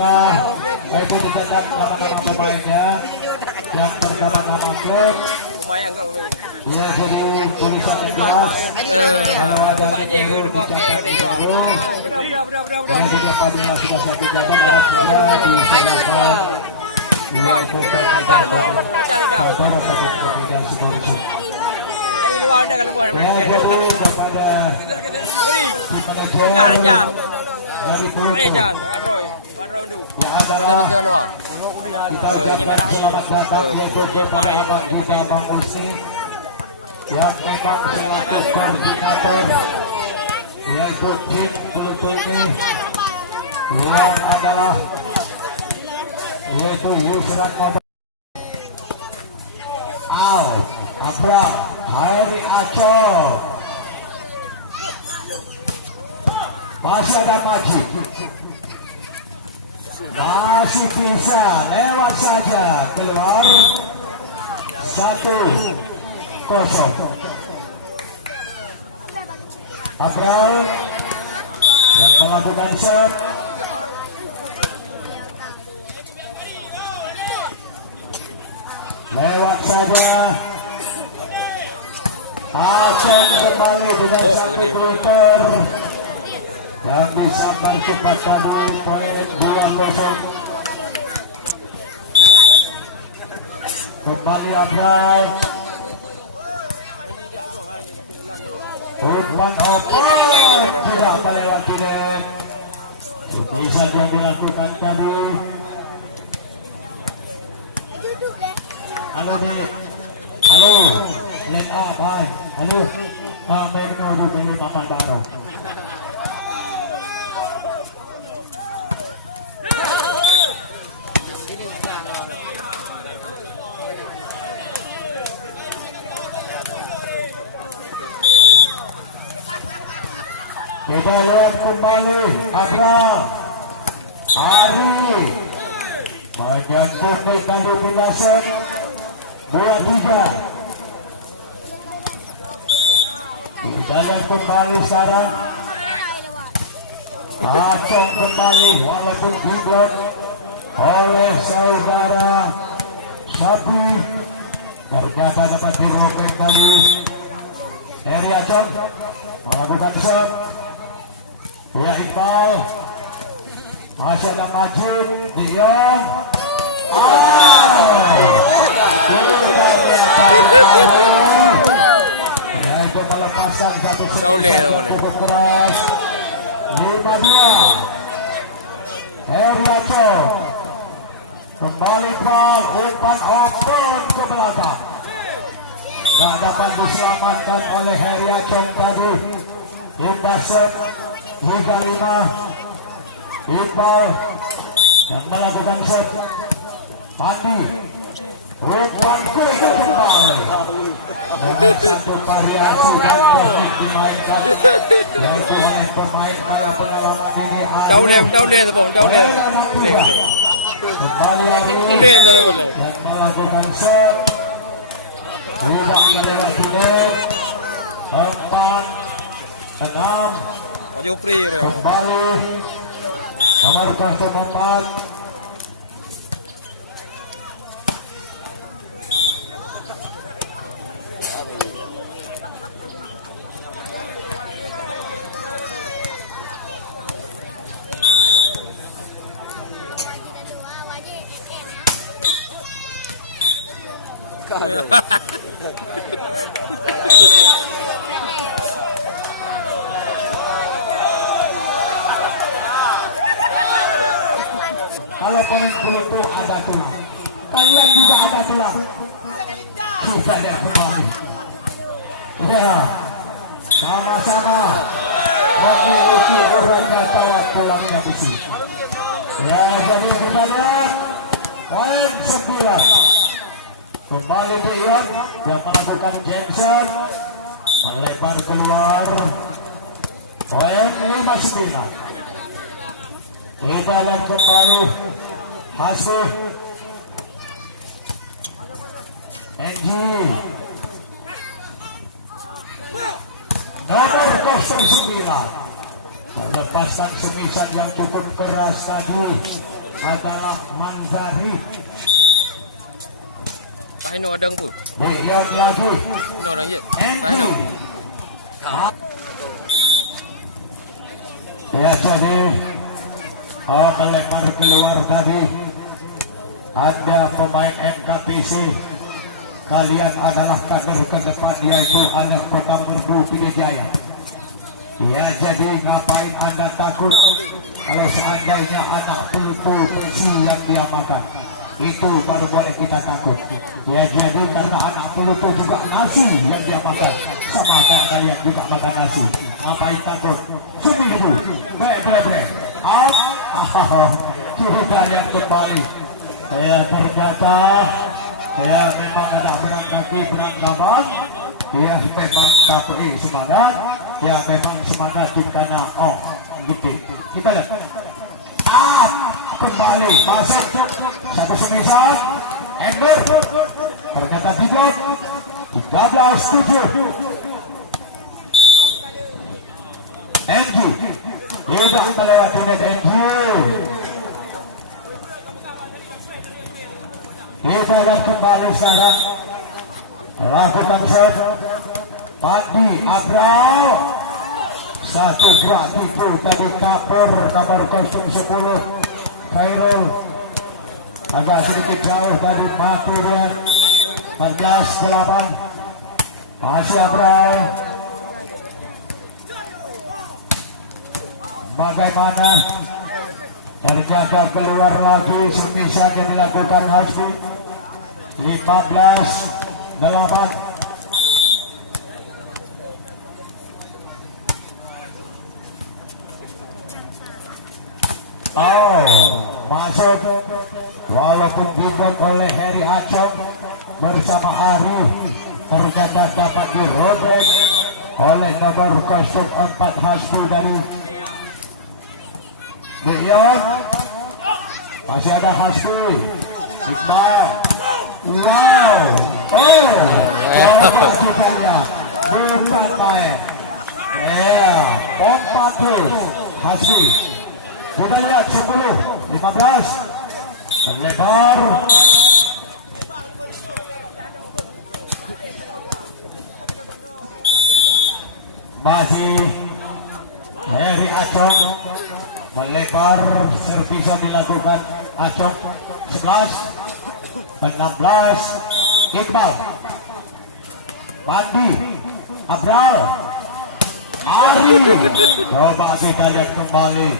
Itu dicatat nama-nama pemainnya. Yang pertama nama klub. Ya, jadi tulisan yang jelas. Kalau ada di error dicatat di error. Ya, jadi apabila sudah siap dicatat harus segera diserahkan. Ya, bukan tidak sabar atau tidak sponsor. Ya, jadi kepada si manajer dari Pluto yang adalah kita ucapkan selamat datang yaitu kepada abang kita Bang Usi yang memang selaku koordinator yaitu tim Pluto ini yang adalah yaitu Yusran Motor Al Abram Hairi Aco masih ada maju, masih bisa lewat saja keluar 1-0. Abram yang melakukan shot lewat saja. Aceh kembali dengan 1-0 yang disambar cepat tadi poin 2-0. Kembali Abram. Umpan opat tidak melewati net. Tulisan yang dilakukan tadi. Halo Dik. Halo. Len A, bye. Halo. May menuju dari papan baru. Kita lihat kembali Abram Ari menyambut tadi pindahkan 2-3. Kita lihat kembali sekarang Acong kembali walaupun diblok oleh saudara Sabri. Ternyata dapat dirobek tadi Eri Acong melakukan shot. Ya Iqbal masih ada Majid Dion. Yaitu melepaskan satu semisan yang cukup keras. 5-2. Heriaco kembali bal umpan open ke belakang. Tidak dapat diselamatkan oleh Heriaco tadi. Umbaset hingga 5. Iqbal yang melakukan shot. Pandi umpan kuda kembali dengan satu variasi dan teknik dimainkan yaitu oleh pemain kaya pengalaman ini Arif. Kembali Arif yang melakukan shot tidak melewati net. 4-6. Kembali nomor 04. Kado. Kalau pemain Pluto ada tulang, kalian juga ada tulang. Susah dan kembali. Ya, sama-sama memiliki orangnya kawat tulangnya besi. Ya, jadi kita lihat poin 9. Kembali Dion yang melakukan Jensen melebar keluar. Poin 5-9. Kita lihat kembali hasil NG nomor 09 melepaskan semisan yang cukup keras tadi adalah Manzari. Ini ada bu. Lihat lagi Andy. Ya, jadi melempar keluar tadi ada pemain MKPC. Kalian adalah kader ke depan, yaitu anak Kota Merdu Pidijaya. Ya, jadi ngapain Anda takut kalau seandainya anak pelutu pensi yang dia makan? Itu baru boleh kita takut. Ya, jadi karena anak pelutu juga nasi yang dia makan, sama kayak kalian juga makan nasi. Ngapain takut? Seminggu bre out. Kita lihat kembali. Ya, ternyata ya memang ada berang kaki berang gabang. Ya memang tapi semangat. Ya memang semangat karena gitu. Kita lihat up kembali masuk satu semisal Ember ternyata tidak 13-7 MG tidak melewati net MG. Kita lihat kembali sekarang lakukan shot Pandi Abral satu gerak tipu tadi kaper kostum 10 Khairul agak sedikit jauh tadi mati dia 14-8 masih Abral. Bagaimana ternyata keluar lagi semisal yang dilakukan Hasbi 15-8. Masuk walaupun dibuat oleh Heri Acong bersama Ari ternyata dapat dirobek oleh nomor kostum 4 Hasbi dari Dion. Masih ada Hasbi Iqbal. Wow, coba kita lihat, bukan main. Pompa terus Hasbi. Kita lihat 10-15 lebar masih Heri Acong melebar servisnya dilakukan Acong 11-16 Iqbal Pandi Abral Ari. Coba kita lihat kembali.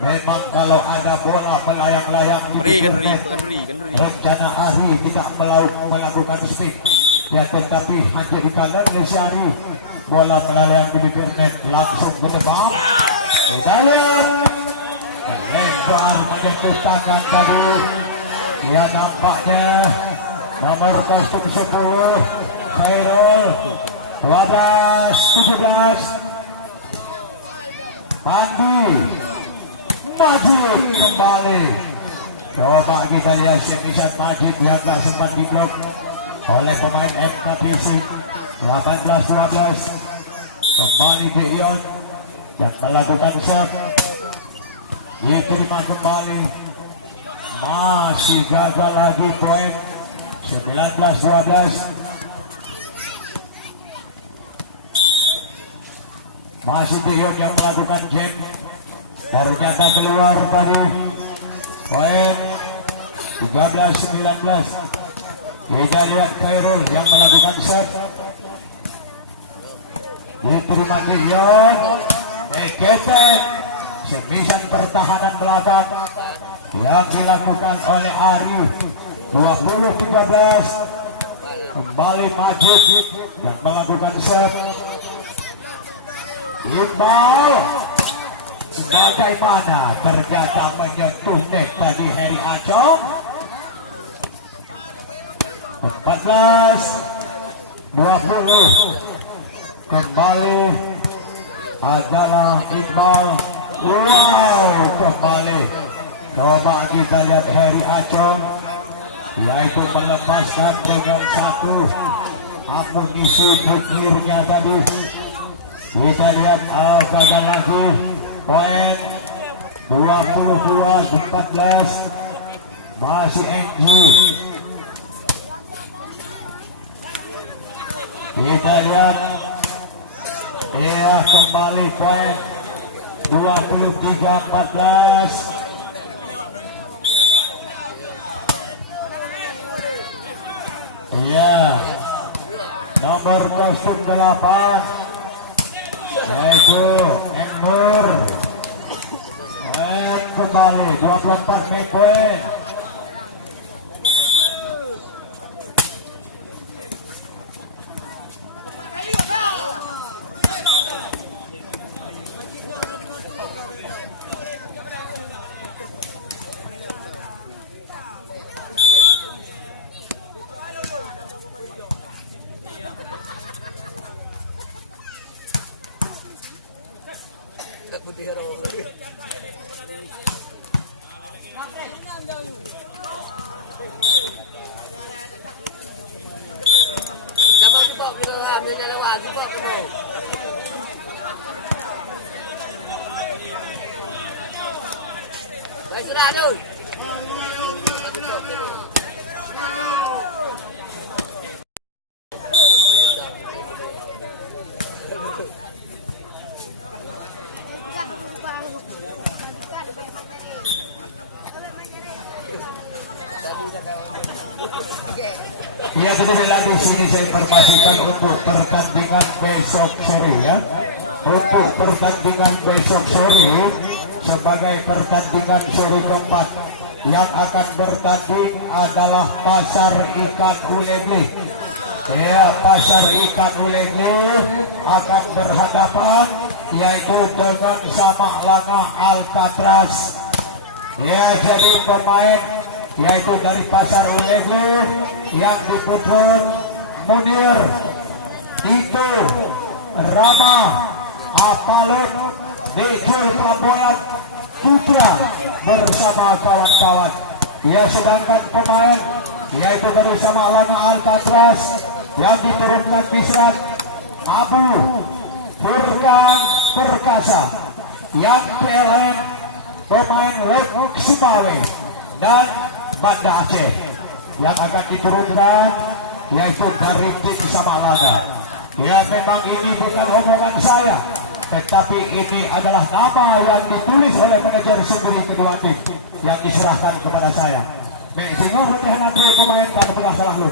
Memang kalau ada bola melayang-layang di bibir net, rencana Ari tidak melakukan speed. Ya, tetapi hanya di kanan Lesiari bola melayang di bibir net langsung menebak. Kita lihat lebar menyentuh tangan tadi. Ya, nampaknya nomor kostum 10 Khairul 12-17 Pandi Majid kembali. Coba kita lihat Syekh Majid, lihatlah sempat diblok oleh pemain MKPC 18-12. Kembali ke Ion yang melakukan shot, diterima kembali, masih gagal lagi poin 19-12. Masih Dion yang melakukan jam, ternyata keluar tadi poin 13-19. Kita lihat Khairul yang melakukan shot, diterima Dion, ketek semisan pertahanan belakang yang dilakukan oleh Ari 20-13. Kembali Majid yang melakukan shot. Iqbal bagaimana ternyata menyentuh net tadi Heri Acong. 14-20 kembali adalah Iqbal. Wow, kembali coba kita lihat Heri Acong, yaitu melepaskan dengan satu amunisi nukirnya tadi. Kita lihat gagal lagi poin 22-14 masih NG. Kita lihat kembali poin 23-14. Nomor kostum 8 yaitu Enmur. Kembali 24 match point. Baik sudah Adul. Ya, jadi di sini saya informasikan untuk pertandingan besok sore ya. Untuk pertandingan besok sore sebagai pertandingan sore keempat yang akan bertanding adalah Pasar Ikan Ulegli. Ya, Pasar Ikan Ulegli akan berhadapan yaitu dengan Samak Langa Alcatraz. Ya, jadi pemain yaitu dari Pasar Ulegli yang diputar Munir, Dito, Rama, Apalot, Decur Pramboyan, Putra bersama kawan-kawan. Ya, sedangkan pemain yaitu dari Samak Langa Alcatraz yang diturunkan Misrat Abu Furkan Perkasa, yang PLN pemain Lok Sumawe dan Banda Aceh yang akan diturunkan yaitu dari tim Samak Langa. Ya, memang ini bukan omongan saya, tetapi ini adalah nama yang ditulis oleh manajer sendiri kedua tim yang diserahkan kepada saya. Sehingga hati-hati pemain kalau pernah salah lu.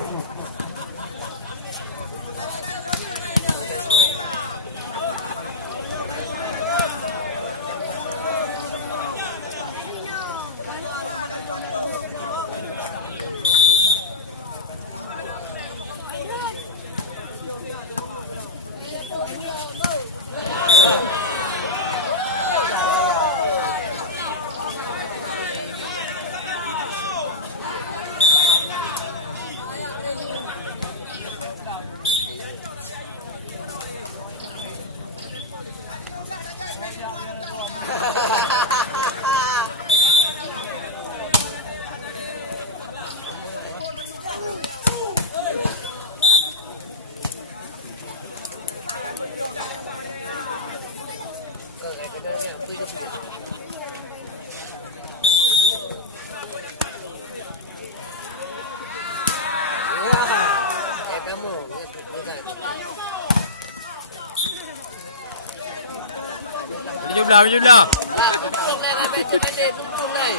Jumlah. Tung lên này, trên đây tung này.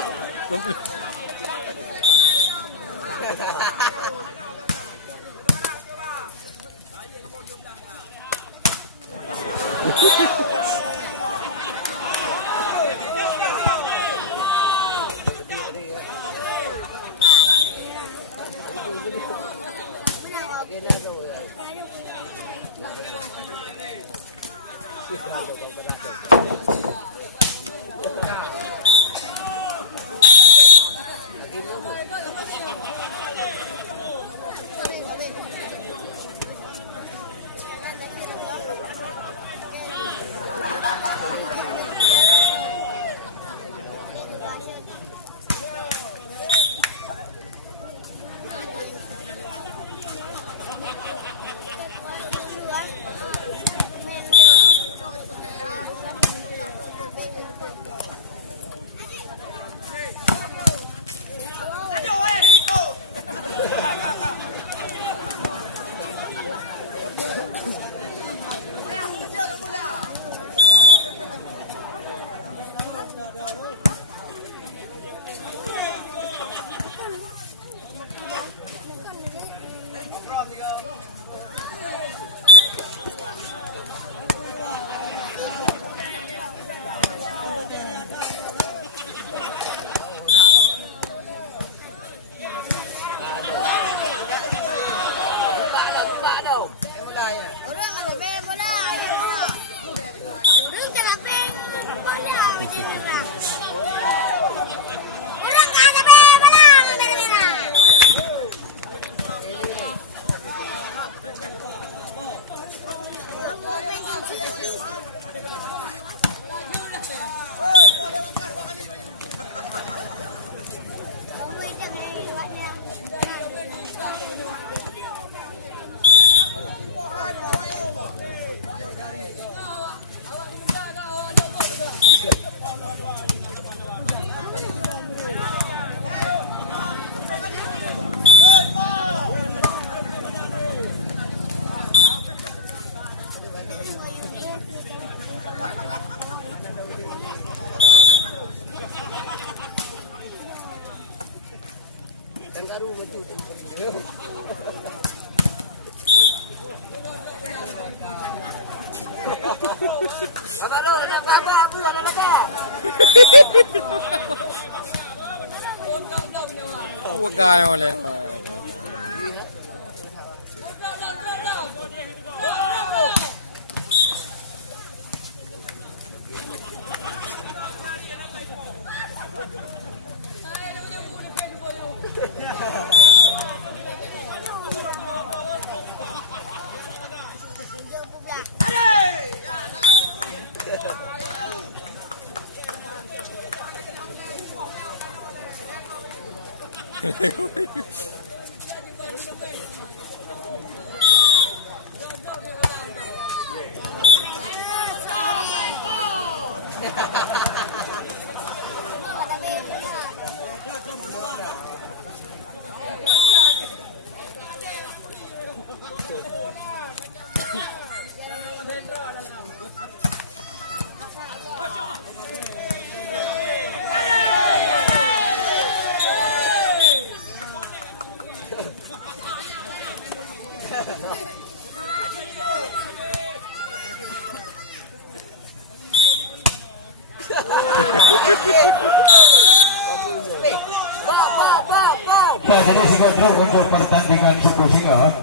Ya, jadi Sigondro untuk pertandingan Suku Singa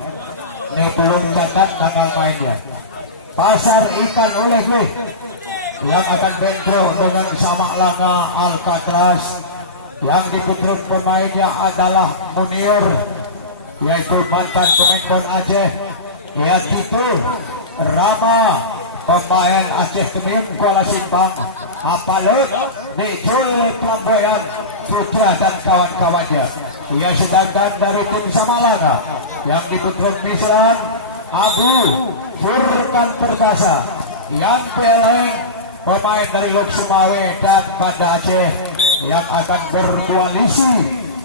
ini belum catat tanggal mainnya. Pasar Ikan Oleh yang akan bentrok dengan Samalanga Alcatraz. Yang dikutrum pemainnya adalah Munir, yaitu mantan pemain Bon Aceh. Ya, Tito Rama, pemain Aceh Kemim Kuala Simpang. Apalut Bijul Flamboyan Putra dan kawan-kawannya. Ia sedangkan dari tim Samalanga yang dikutrum Misran Abu Furkan Perkasa, Yan Peleng, pemain dari Lok Sumawe dan Banda Aceh yang akan berkoalisi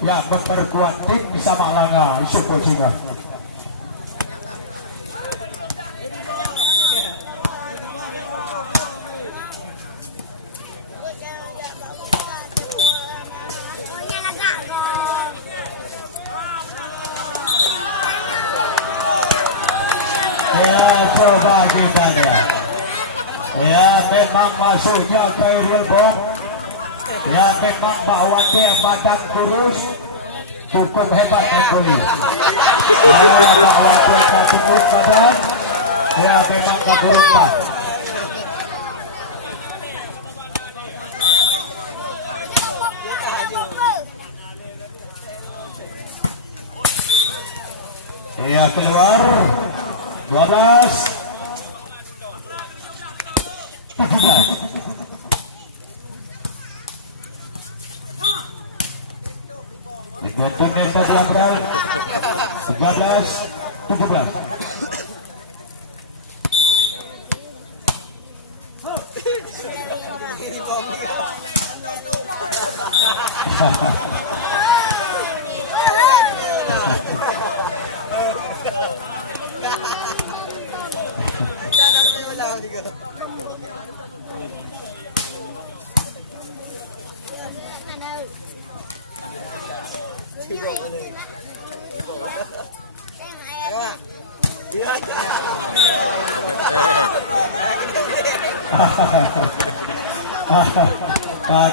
yang memperkuat tim Samalanga Suku Singa. Ya, coba kita lihat. Ya, memang masuknya ke real box. Ya, memang bahwa dia badan kurus cukup hebat Angkuli. Ya, bahwa dia tak cukup badan. Ya, memang tak kurus lah. Ya, keluar 12 17. Itu tempat lateral 13 17.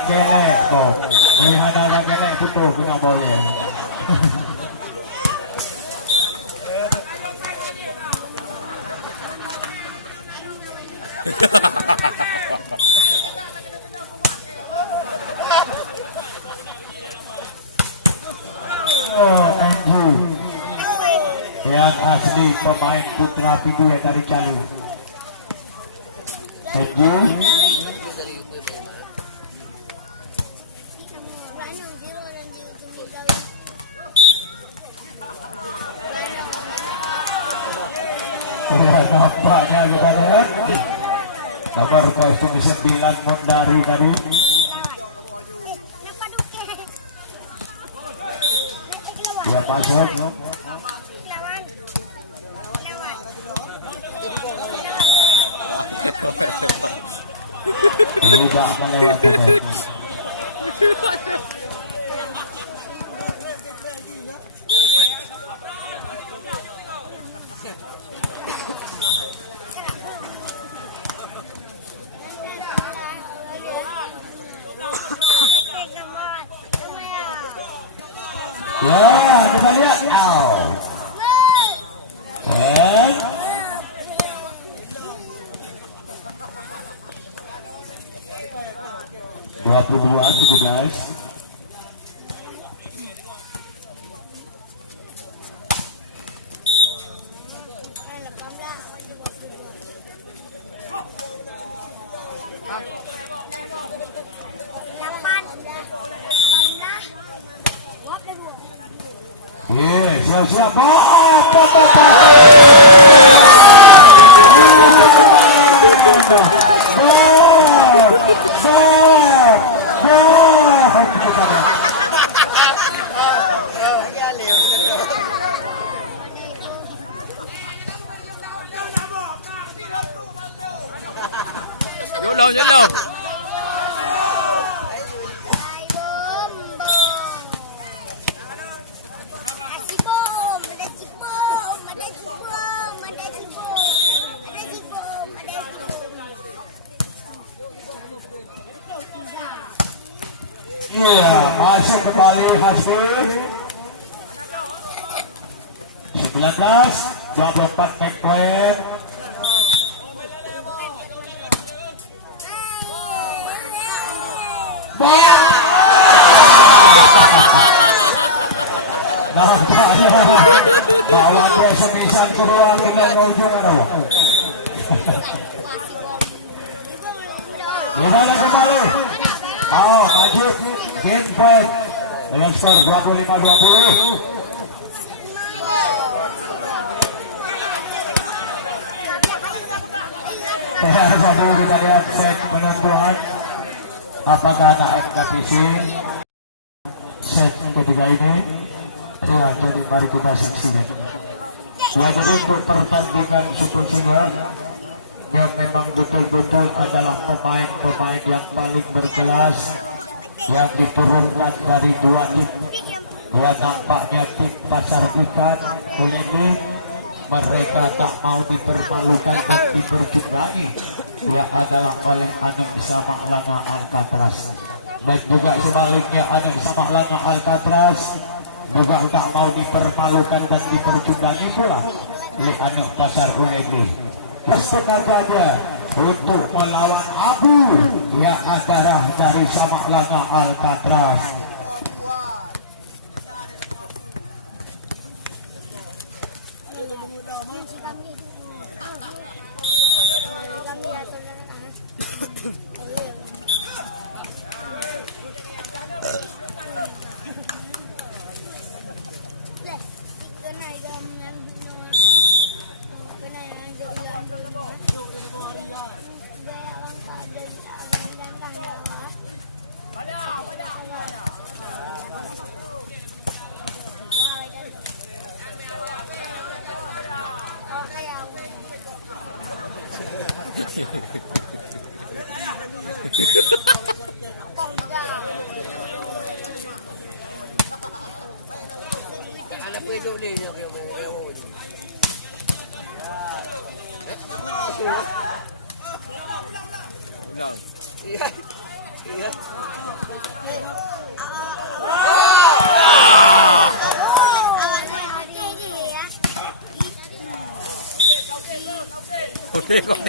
Kelek kok. Lihat ada kelek putus nggak boleh. Oh, Andrew yang asli pemain Putra Pidu yang tadi calu. Andrew nampaknya kita lihat nomor kostum 9 Mundari tadi. Dia masuk. Tidak melewatinya. out. And 22-17. Siap-siap. Jauh. Iya, masuk kembali Hasbi. 19-24 make point. Nampaknya bahwa dia semisal keluar dengan ujung ada. Gimana kembali? Oh, maju. Game point dengan skor 25-20. Sambil kita lihat set penentuan apakah anak MKPC set ketiga ini. Ya, jadi mari kita saksikan. Ya, jadi untuk pertandingan Super Senior yang memang betul-betul adalah pemain-pemain yang paling berkelas yang diturunkan dari dua tim. Dua nampaknya tim Pasar Ikan Unity, mereka tak mau dipermalukan dan diperjudangi. Dia adalah paling anak sama Langa Alcatraz, dan juga sebaliknya anak sama Langa Alcatraz juga tak mau dipermalukan dan diperjudangi pula oleh anak Pasar Unity. Bersengaja untuk melawan Abu yang adalah dari Samak Langa Alcatraz. Anak pwede ulit niya kayo. Iya. Iya. Oke kok.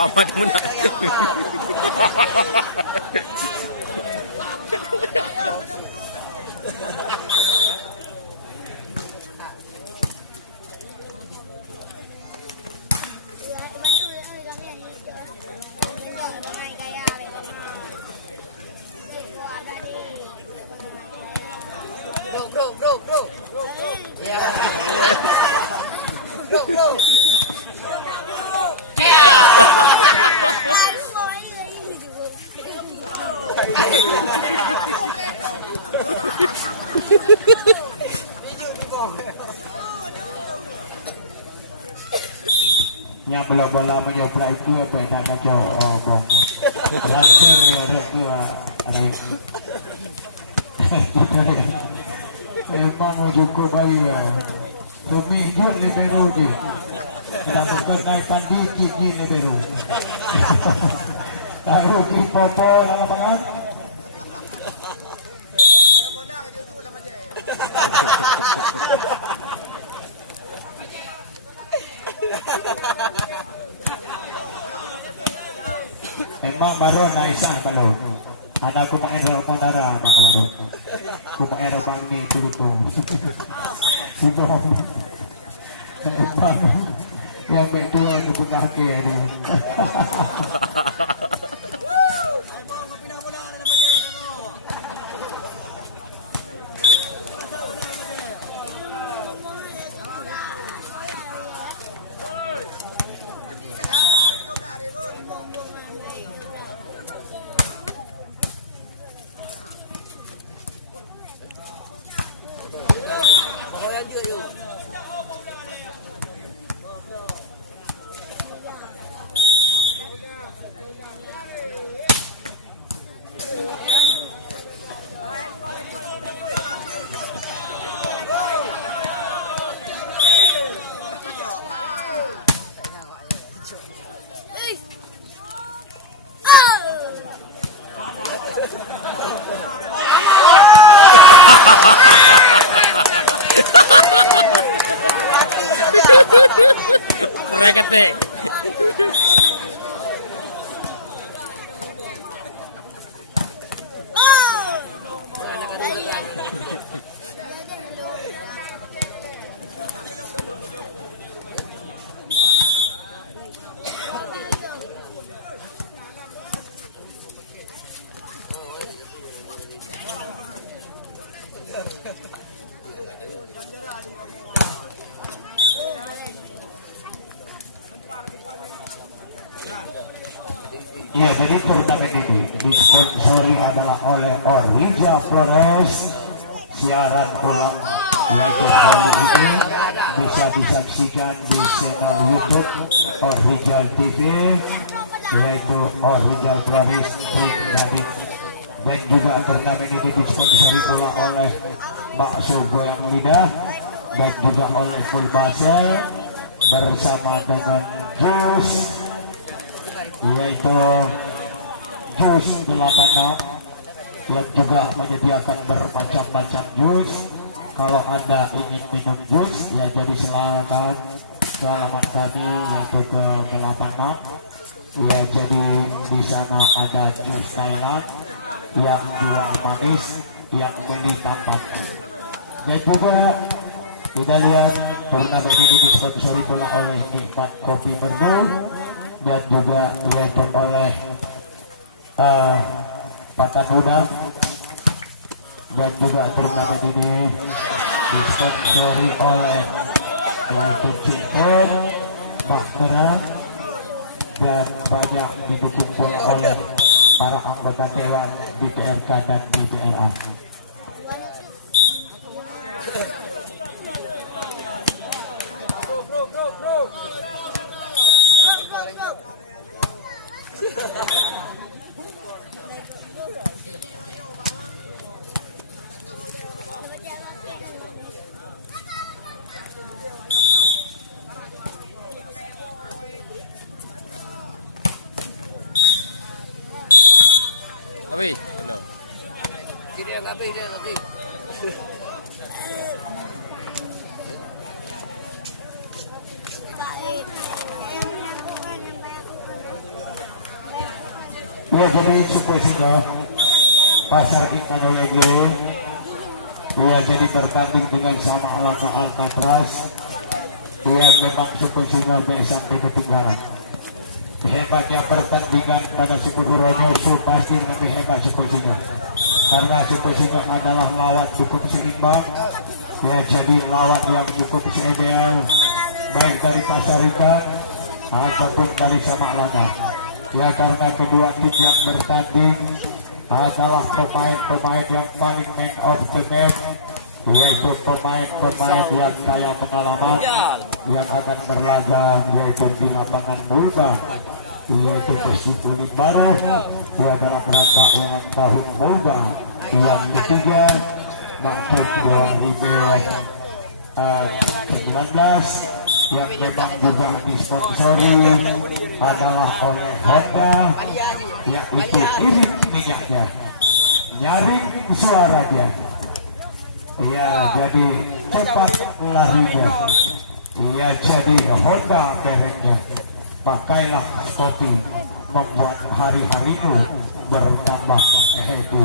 Paman muna. Bro. Ya. Bro. Yang bola-bola menyebrai itu apa yang tak kacau bong. Rasa ada memang cukup baik lah. Demi hijau libero je. Kenapa kenaikan dikit di libero. Taruh di popo dalam lapangan. Emang baru naisah baru. Anak ku mengero monara bang baru. Ku mengero bang ni turutu. Ibom. Emang yang betul tu kaki ni. Ya, jadi turnamen ini disponsori adalah oleh Orwija Flores. Siaran ulang yaitu kali ini bisa disaksikan di channel YouTube Orwijal TV, yaitu Orwijal Flores Radit. Dan juga turnamen ini disponsori pula oleh Bakso Goyang Lidah dan juga oleh Full Basel bersama dengan Jus, yaitu jus 86 yang juga menyediakan bermacam-macam jus. Kalau Anda ingin minum jus, ya jadi silakan ke alamat kami yaitu ke 86. Ya, jadi di sana ada jus Thailand yang jual manis, yang beli tampak. Dan juga kita lihat turnamen ini disponsori pula oleh Nikmat Kopi Merdu dan juga diatur oleh Patan Udang. Dan juga turnamen ini disponsori oleh Cimpur, Bakterang, dan banyak didukung pula oleh para anggota Dewan DPRK dan DPRA. Habis dia habis. Ya, jadi Super Singa Pasar Ikan Olego. Ya, jadi bertanding dengan sama Alaka Alcatraz. Ya, memang Super Singa sampai ke Tenggara. Hebatnya pertandingan pada Super Uronoso pasti lebih hebat Super Singa. Karena Super Singa adalah lawan cukup seimbang. Ya, jadi lawan yang cukup seimbang, baik dari Pasar Ikan ataupun dari sama Alaka. Ya, karena kedua tim yang bertanding adalah pemain-pemain yang paling man of the match, yaitu pemain-pemain yang kaya pengalaman yang akan berlaga yaitu di lapangan Mulba, yaitu Persib Kuning Baru dia dalam rangka ulang tahun Mulba yang ketiga maupun 2019 yang memang juga disponsori adalah oleh Honda, yaitu irit minyaknya, nyaring suaranya. Ya, jadi cepat larinya. Ya, jadi Honda mereknya. Pakailah Scotty, membuat hari-harimu bertambah happy.